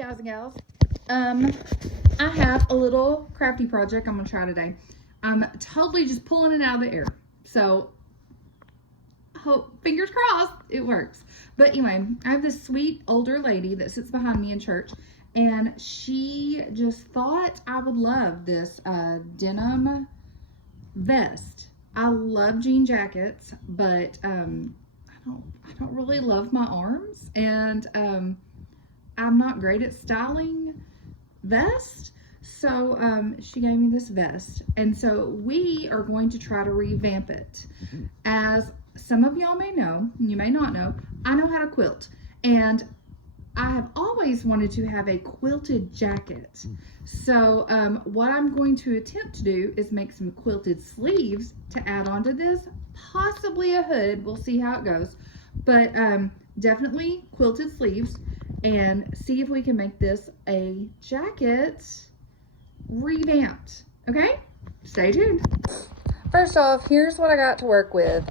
guys and gals. I have a little crafty project I'm gonna try today. I'm totally just pulling it out of the air. So hope, fingers crossed, it works. But anyway, I have this sweet older lady that sits behind me in church, and she just thought I would love this denim vest. I love jean jackets, but I don't really love my arms, and I'm not great at styling vest. So she gave me this vest, and so we are going to try to revamp it. As some of y'all may know, you may not know, I know how to quilt, and I have always wanted to have a quilted jacket. So what I'm going to attempt to do is make some quilted sleeves to add on to this, possibly a hood. We'll see how it goes, but definitely quilted sleeves, and see if we can make this a jacket revamped. Okay, stay tuned. First off, here's what I got to work with.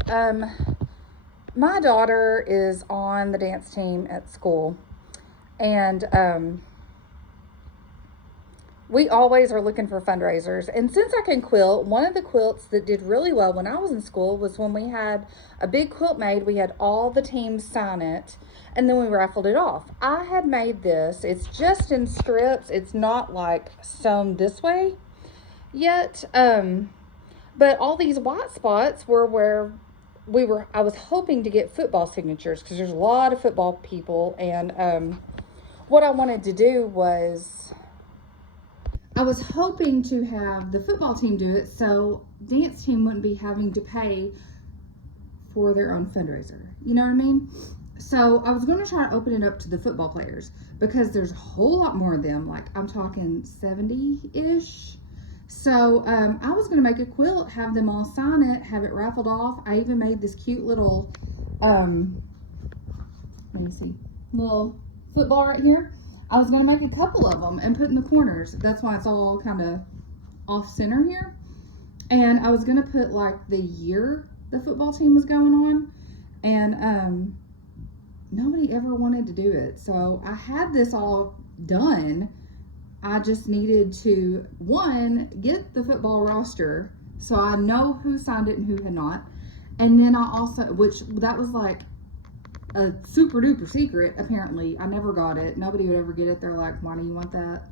My daughter is on the dance team at school, and we always are looking for fundraisers. And since I can quilt, one of the quilts that did really well when I was in school was when we had a big quilt made. We had all the teams sign it, and then we raffled it off. I had made this. It's just in strips. It's not like sewn this way yet. But all these white spots were where I was hoping to get football signatures, because there's a lot of football people. And what I wanted to do was, I was hoping to have the football team do it, so dance team wouldn't be having to pay for their own fundraiser. You know what I mean? So I was going to try to open it up to the football players, because there's a whole lot more of them. Like, I'm talking 70-ish. So I was going to make a quilt, have them all sign it, have it raffled off. I even made this cute little, let me see, little football right here. I was going to make a couple of them and put in the corners. That's why it's all kind of off center here. And I was going to put like the year the football team was going on. And nobody ever wanted to do it. So I had this all done. I just needed to, one, get the football roster so I know who signed it and who had not. And then I also, which that was like a super duper secret, apparently. I never got it. Nobody would ever get it. They're like, why do you want that?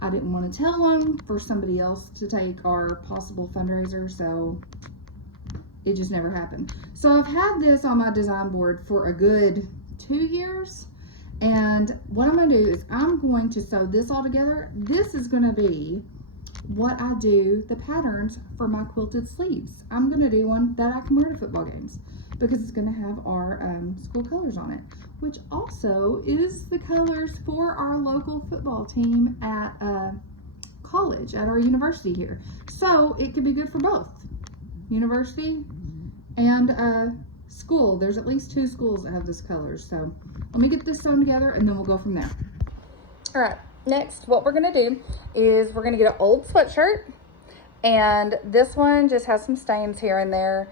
I didn't want to tell them for somebody else to take our possible fundraiser, so it just never happened. So I've had this on my design board for a good 2 years. And what I'm going to do is I'm going to sew this all together. This is going to be what I do the patterns for my quilted sleeves. I'm going to do one that I can wear to football games, because it's going to have our school colors on it, which also is the colors for our local football team at college, at our university here. So it could be good for both university and school. There's at least 2 schools that have this colors. So let me get this sewn together, and then we'll go from there. All right, next what we're gonna do is we're gonna get an old sweatshirt, and this one just has some stains here and there.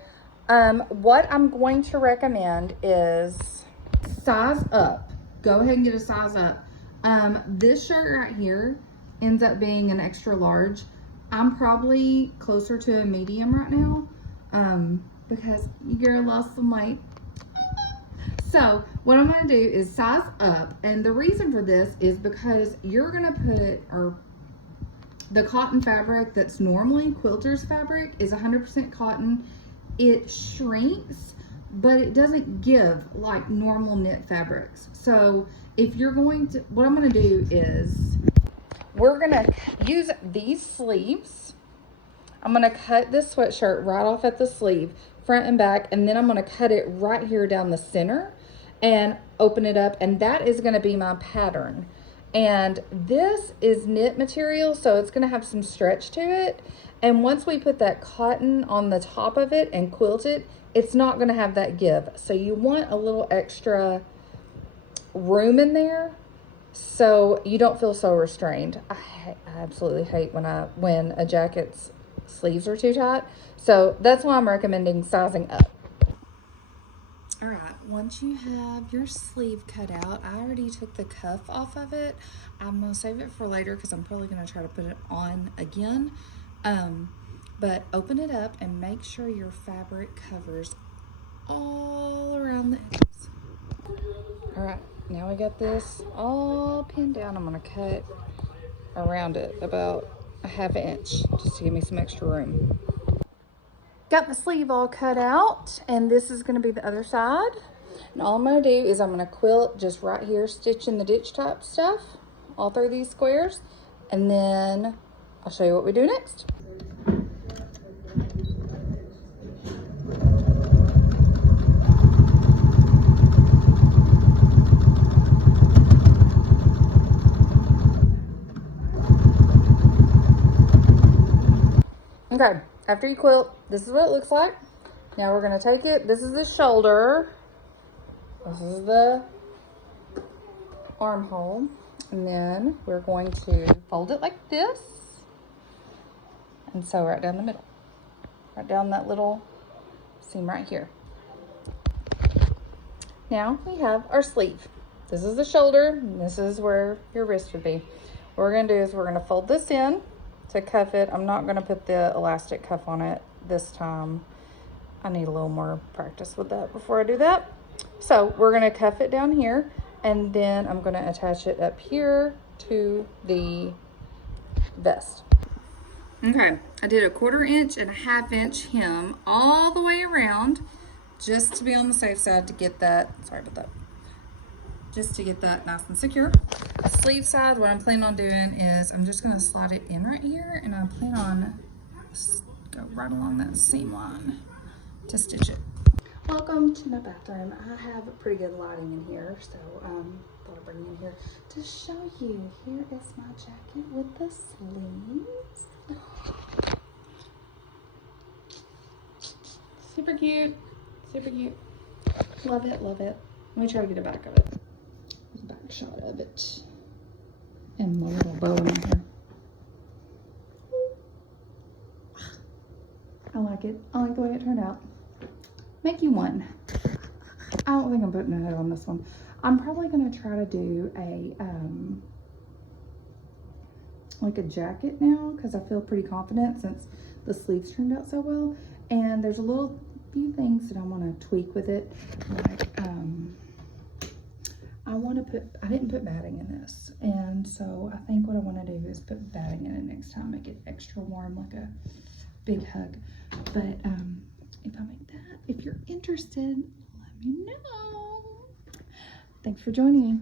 What I'm going to recommend is size up. Go ahead and get a size up. This shirt right here ends up being an extra large. I'm probably closer to a medium right now, because you girl lost some weight. So what I'm going to do is size up, and the reason for this is because you're going to put, the cotton fabric that's normally quilter's fabric is 100% cotton. It shrinks, but it doesn't give like normal knit fabrics. So if you're going to, what I'm going to do is we're going to use these sleeves. I'm going to cut this sweatshirt right off at the sleeve, front and back, and then I'm going to cut it right here down the center and open it up, and that is going to be my pattern. And this is knit material, so it's going to have some stretch to it, and once we put that cotton on the top of it and quilt it, it's not going to have that give. So you want a little extra room in there so you don't feel so restrained. I absolutely hate when a jacket's sleeves are too tight. So that's why I'm recommending sizing up. All right, once you have your sleeve cut out, I already took the cuff off of it. I'm gonna save it for later because I'm probably gonna try to put it on again. But open it up and make sure your fabric covers all around the edges. All right, now we got this all pinned down. I'm gonna cut around it about a ½ inch just to give me some extra room. Got the sleeve all cut out, and this is gonna be the other side. And all I'm gonna do is I'm gonna quilt just right here, stitching the ditch type stuff all through these squares, and then I'll show you what we do next. Okay, after you quilt, this is what it looks like. Now we're gonna take it, this is the shoulder, this is the armhole, and then we're going to fold it like this and sew right down the middle, right down that little seam right here. Now we have our sleeve. This is the shoulder, and this is where your wrist would be. What we're gonna do is we're gonna fold this in to cuff it. I'm not gonna put the elastic cuff on it this time. I need a little more practice with that before I do that. So we're gonna cuff it down here, and then I'm gonna attach it up here to the vest. Okay, I did a 1/4 inch and a ½ inch hem all the way around, just to be on the safe side to get that, sorry about that, just to get that nice and secure. The sleeve side, what I'm planning on doing is I'm just gonna slide it in right here, and I plan on go right along that seam line to stitch it. Welcome to my bathroom. I have pretty good lighting in here, so thought I'd bring you in here to show you. Here is my jacket with the sleeves. Super cute, super cute. Love it, love it. Let me try to get a back of it. There's a back shot of it. And my little bow in my hair. I like it. I like the way it turned out. Make you one. I don't think I'm putting a head on this one. I'm probably gonna try to do a like a jacket now, because I feel pretty confident since the sleeves turned out so well. And there's a little few things that I want to tweak with it, like I didn't put batting in this, and so I think what I want to do is put batting in it next time, make it extra warm, like a big hug. But if I make that, if you're interested, let me know. Thanks for joining me.